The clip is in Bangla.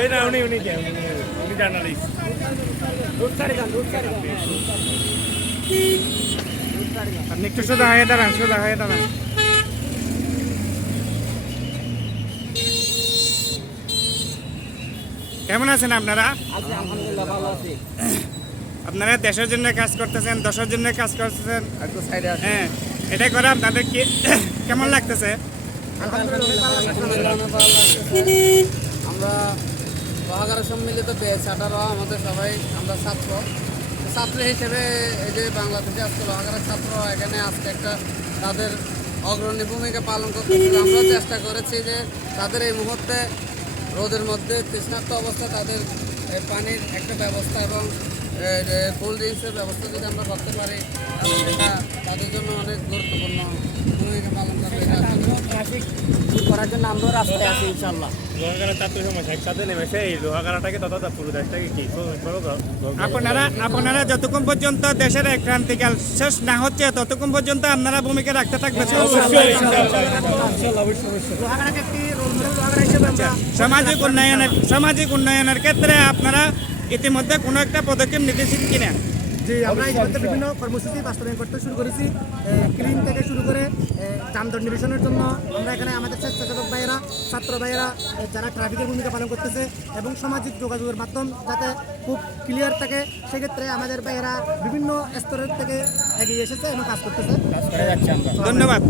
এই না উনি জার্নালিস্ট। আপনি একটু সোজা হয়ে দাঁড়ান, সোজা হয়ে দাঁড়ান। কেমন আছেন আপনারা? আলহামদুলিল্লাহ ভালো আছি। আপনারা দেশের জন্য কাজ করতেছেন, দশের জন্য কাজ করতেছেন। একটু সাইডে আসেন। হ্যাঁ, এটা করে আপনাদের কি কেমন লাগতেছে? আলহামদুলিল্লাহ অনেক ভালো লাগতেছে। আমরা লোহাগাড়া সম্মিলিত পেয়েছি 18 আমাদের সবাই আমরা ছাত্র হিসেবে এই যে বাংলাদেশে আজকে লোহাগাড়ার ছাত্র এখানে আজকে একটা তাদের অগ্রণী ভূমিকা পালন করতেছিল। আমরা চেষ্টা করেছি যে তাদের এই মুহূর্তে রোদের মধ্যে তৃষ্ণার্ত অবস্থা তাদের পানির একটা ব্যবস্থা এবং কোল্ড ড্রিঙ্কসের ব্যবস্থা যদি আমরা করতে পারি তাহলে সেটা তাদের জন্য অনেক গুরুত্বপূর্ণ ভূমিকা পালন করবে। ট্রাফিক দূর করার জন্য আমরাও রাস্তায় আছি ইনশাল্লাহ। লোহাগাড়া ছাত্র সমাজ একসাথে নেমেছে এই লোহাগাড়াটাকে তথা পুরো দেশটাকে কি আপনারা যতক্ষণ পর্যন্ত দেশের এক ক্রান্তিকাল শেষ না হচ্ছে ততক্ষণ পর্যন্ত আপনারা ভূমিকা রাখতে থাকবেন। সামাজিক উন্নয়নের ক্ষেত্রে আপনারা ইতিমধ্যে কোনো একটা পদক্ষেপ নিতেছেন কিনা? যে আমরা ইতিমধ্যে বিভিন্ন কর্মসূচি বাস্তবায়ন করতে শুরু করেছি। ক্লিন থেকে শুরু করে যানজট নিরসনের জন্য আমরা এখানে আমাদের স্বেচ্ছাসেবক ভাইয়েরা, ছাত্র ভাইয়েরা যারা ট্রাফিকের ভূমিকা পালন করতেছে এবং সামাজিক যোগাযোগের মাধ্যম যাতে খুব ক্লিয়ার থাকে সেক্ষেত্রে আমাদের ভাইয়েরা বিভিন্ন স্তরের থেকে এগিয়ে এসেছে এবং কাজ করতেছে। ধন্যবাদ।